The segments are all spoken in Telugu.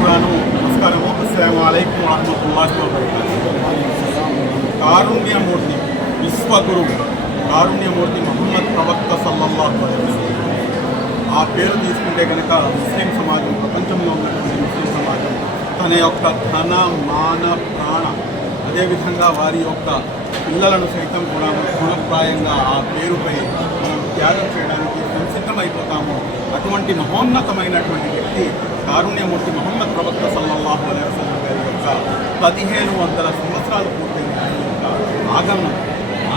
కూడాను నమస్కారము అస్సలం అలైకుం వరహమతుల్లాహి కారుణ్యమూర్తి విశ్వగురు కారుణ్యమూర్తి మహమ్మద్ ప్రవక్త సల్లల్లాహు అలైహి ఆ పేరు తీసుకుంటే కనుక ముస్లిం సమాజం ప్రపంచంలో ఉన్నటువంటి ముస్లిం సమాజం తన యొక్క ధన మాన ప్రాణ అదేవిధంగా వారి యొక్క పిల్లలను సైతం కూడా గుణప్రాయంగా ఆ పేరుపై మనం త్యాగం చేయడానికి సంసిద్ధమైపోతాము. అటువంటి మహోన్నతమైనటువంటి వ్యక్తి కారుణ్యమూర్తి మహమ్మద్ ప్రవక్త సల్లల్లాహు అలైహి గారి యొక్క పదిహేను వందల సంవత్సరాలు పూర్తయిన ఆయన యొక్క ఆగమనం.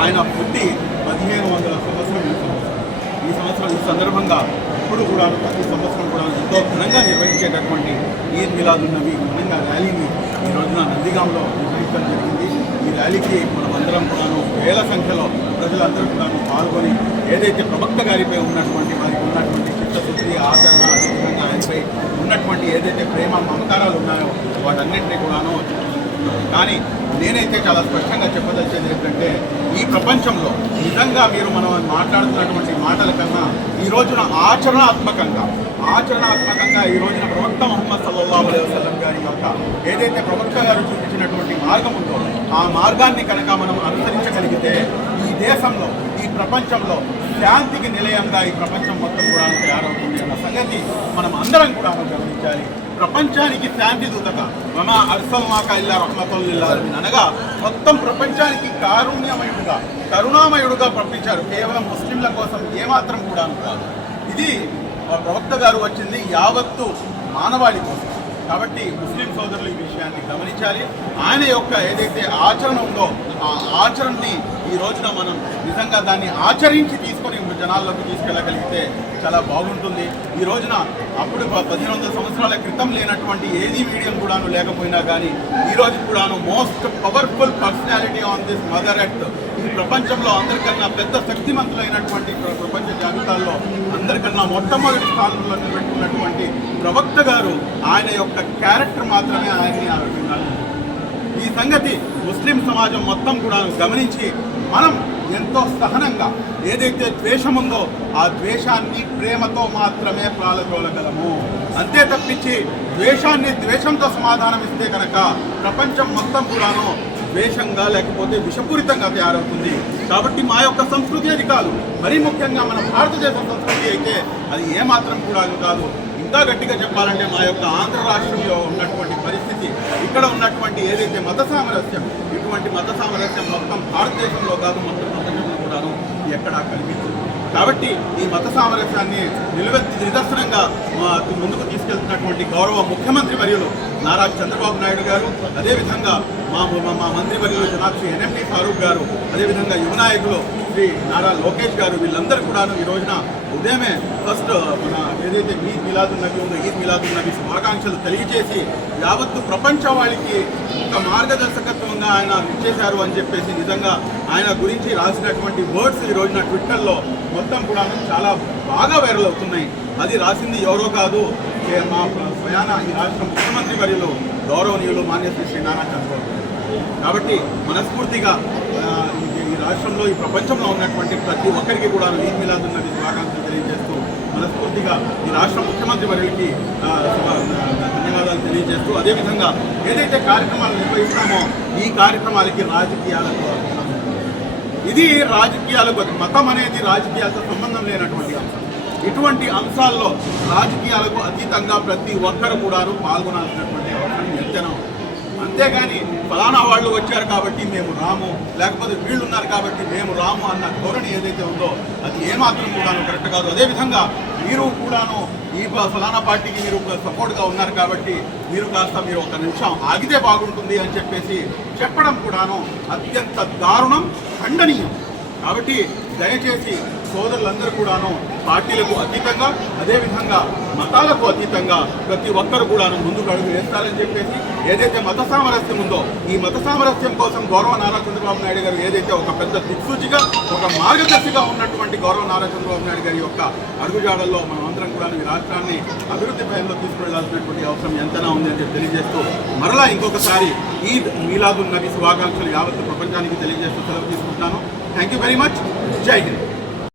ఆయన పుట్టి పదిహేను వందల సంవత్సరం ఈ సంవత్సరం. ఈ సంవత్సరం ఈ సందర్భంగా ఇప్పుడు కూడా ప్రతి సంవత్సరం కూడా ఎంతో ఘనంగా నిర్వహించేటటువంటి ఈద్ మిలాదు నబీ ఘనంగా ర్యాలీని ఈ రోజున నందిగాంలో నిర్వహించడం జరిగింది. ఈ ర్యాలీకి మనమందరం కూడాను వేల సంఖ్యలో ప్రజలందరూ కూడాను పాల్గొని ఏదైతే ప్రవక్త గారిపై ఉన్నటువంటి వారికి ఉన్నటువంటి చిత్తశుద్ధి ఆదరణ అదేవిధంగా ఆయనపై ఉన్నటువంటి ఏదైతే ప్రేమ మమకారాలు ఉన్నాయో వాటన్నింటినీ కూడాను కానీ నేనైతే చాలా స్పష్టంగా చెప్పదలిచేది ఏంటంటే ఈ ప్రపంచంలో నిజంగా మీరు మనం మాట్లాడుతున్నటువంటి మాటల కన్నా ఈ రోజున ఆచరణాత్మకంగా ఆచరణాత్మకంగా ఈ రోజున ప్రవక్త ముహమ్మద్ సల్లల్లాహు అలైహి గారి యొక్క ఏదైతే ప్రవక్త గారు చూపించినటువంటి మార్గం ఉందో ఆ మార్గాన్ని కనుక మనం అనుసరించగలిగితే ఈ దేశంలో ఈ ప్రపంచంలో శాంతికి నిలయంగా ఈ ప్రపంచం మొత్తం కూడా తయారవుతుంది అన్న సంగతి మనం అందరం కూడా గమనించాలి. ప్రపంచానికి శాంతి దూతక. మమా అర్సల్మాక ఇల్లా రహమతుల్లా అనగా మొత్తం ప్రపంచానికి కారుణ్యమయుడుగా కరుణామయుడుగా పంపించారు కేవలం ముస్లింల కోసం ఏమాత్రం కూడా కాదు. ఇది ఆ ప్రవక్త గారు వచ్చింది యావత్తు మానవాళి కోసం. కాబట్టి ముస్లిం సోదరులు ఈ విషయాన్ని గమనించాలి. ఆయన యొక్క ఏదైతే ఆచరణ ఉందో ఆ ఆచరణని ఈ రోజున మనం నిజంగా దాన్ని ఆచరించి తీసుకొని జనాల్లోకి తీసుకెళ్ళగలిగితే చాలా బాగుంటుంది. ఈ రోజున అప్పుడు పదిహేను వందల సంవత్సరాల క్రితం లేనటువంటి ఏది మీడియం కూడాను లేకపోయినా కానీ ఈ రోజు కూడాను most powerful personality on this mother earth. ఈ ప్రపంచంలో అందరికన్నా పెద్ద శక్తిమంతులైనటువంటి ప్ర- ప్రపంచ జాబితాల్లో అందరికన్నా మొట్టమొదటి స్థానంలో నిలబెట్టుకున్నటువంటి ప్రవక్త గారు ఆయన యొక్క క్యారెక్టర్ మాత్రమే ఆయన్ని ఆ ఈ సంగతి ముస్లిం సమాజం మొత్తం కూడా గమనించి మనం ఎంతో సహనంగా ఏదైతే ద్వేషం ఉందో ఆ ద్వేషాన్ని ప్రేమతో మాత్రమే ప్రాలగలగలము అంతే తప్పించి ద్వేషాన్ని ద్వేషంతో సమాధానం ఇస్తే కనుక ప్రపంచం మొత్తం కూడాను ద్వేషంగా లేకపోతే విషపూరితంగా తయారవుతుంది. కాబట్టి మా యొక్క సంస్కృతి అది కాదు. మరీ ముఖ్యంగా మన భారతదేశ సంస్కృతి అయితే అది ఏమాత్రం కూడా కాదు. ఇంకా గట్టిగా చెప్పాలంటే మా యొక్క ఆంధ్ర రాష్ట్రంలో ఉన్నటువంటి పరిస్థితి ఇక్కడ ఉన్నటువంటి ఏదైతే మత సామరస్యం ఇటువంటి మత సామరస్యం మొత్తం భారతదేశంలో కాదు మొత్తం ప్రపంచంలో కూడాను ఎక్కడా కనిపించదు. కాబట్టి ఈ మత సామరస్యాన్ని నిలవెత్తి నిదర్శనంగా మా ముందుకు తీసుకెళ్తున్నటువంటి గౌరవ ముఖ్యమంత్రి వర్యులు నారా చంద్రబాబు నాయుడు గారు అదేవిధంగా మా మా- మంత్రి వర్యులు జనాక్షి ఎన్ఎండి ఫారూక్ గారు అదేవిధంగా యువ నాయకులు శ్రీ నారా లోకేష్ గారు వీళ్ళందరూ కూడాను ఈ రోజున ఉదయమే ఫస్ట్ మన ఏదైతే ఈద్ మిలాదు నబీ ఉందో ఈద్ మిలాదు నబీ శుభాకాంక్షలు తెలియజేసి యావత్తు ప్రపంచవాళికి ఒక మార్గదర్శకత్వంగా ఆయన ఇచ్చేశారు అని చెప్పేసి నిజంగా ఆయన గురించి రాసినటువంటి వర్డ్స్ ఈ రోజున ట్విట్టర్లో మొత్తం కూడా చాలా బాగా వైరల్ అవుతున్నాయి. అది రాసింది ఎవరో కాదు ఏ మా స్వయాన ఈ రాష్ట్ర ముఖ్యమంత్రి వర్యులు గౌరవనీయులు మాన్యశ్రీ శ్రీ నారా చంద్రబాబు కాబట్టి మనస్ఫూర్తిగా ఈ రాష్ట్రంలో ఈ ప్రపంచంలో ఉన్నటువంటి ప్రతి ఒక్కరికి కూడా ఈద్ మిలాద్ ఉన్నది శుభాకాంక్షలు తెలియజేస్తూ మనస్ఫూర్తిగా ఈ రాష్ట్ర ముఖ్యమంత్రి వర్యులకి ధన్యవాదాలు తెలియజేస్తూ అదేవిధంగా ఏదైతే కార్యక్రమాలు నిర్వహిస్తామో ఈ కార్యక్రమాలకి రాజకీయాలకు ఇది రాజకీయాలకు మతం అనేది రాజకీయాలతో సంబంధం లేనటువంటి అంశం. ఇటువంటి అంశాల్లో రాజకీయాలకు అతీతంగా ప్రతి ఒక్కరు కూడాను పాల్గొనాల్సినటువంటి అవసరం ఎంతనో అంతేగాని ఫలానా వాళ్ళు వచ్చారు కాబట్టి మేము రాము లేకపోతే వీళ్ళు ఉన్నారు కాబట్టి మేము రాము అన్న ధోరణి ఏదైతే ఉందో అది ఏమాత్రం కూడాను కరెక్ట్ కాదు. అదేవిధంగా మీరు కూడాను ఈ ఫలానా పార్టీకి మీరు సపోర్ట్గా ఉన్నారు కాబట్టి మీరు కాస్త మీరు ఒక నిమిషం ఆగితే బాగుంటుంది అని చెప్పేసి చెప్పడం కూడాను అత్యంత దారుణం ఖండనీయం. కాబట్టి దయచేసి సోదరులందరూ కూడాను పార్టీలకు అతీతంగా అదేవిధంగా మతాలకు అతీతంగా ప్రతి ఒక్కరు కూడాను ముందుకు అడుగు వేస్తారని చెప్పేసి ఏదైతే మత సామరస్యం ఉందో ఈ మత సామరస్యం కోసం గౌరవ నారా చంద్రబాబు నాయుడు గారు ఏదైతే ఒక పెద్ద దిక్సూచిగా ఒక మార్గదర్శిగా ఉన్నటువంటి గౌరవ నారా చంద్రబాబు నాయుడు గారి యొక్క అడుగుజాడల్లో మనం అందరం కూడా ఈ రాష్ట్రాన్ని అభివృద్ధి పయంలో తీసుకువెళ్ళాల్సినటువంటి అవసరం ఎంతైనా ఉంది అని చెప్పి తెలియజేస్తూ మరలా ఇంకొకసారి ఈద్ మీలాదు నబీ శుభాకాంక్షలు యావత్ ప్రపంచానికి తెలియజేస్తూ సెలవు తీసుకుంటాను థ్యాంక్ యూ వెరీ మచ్ జై హింద్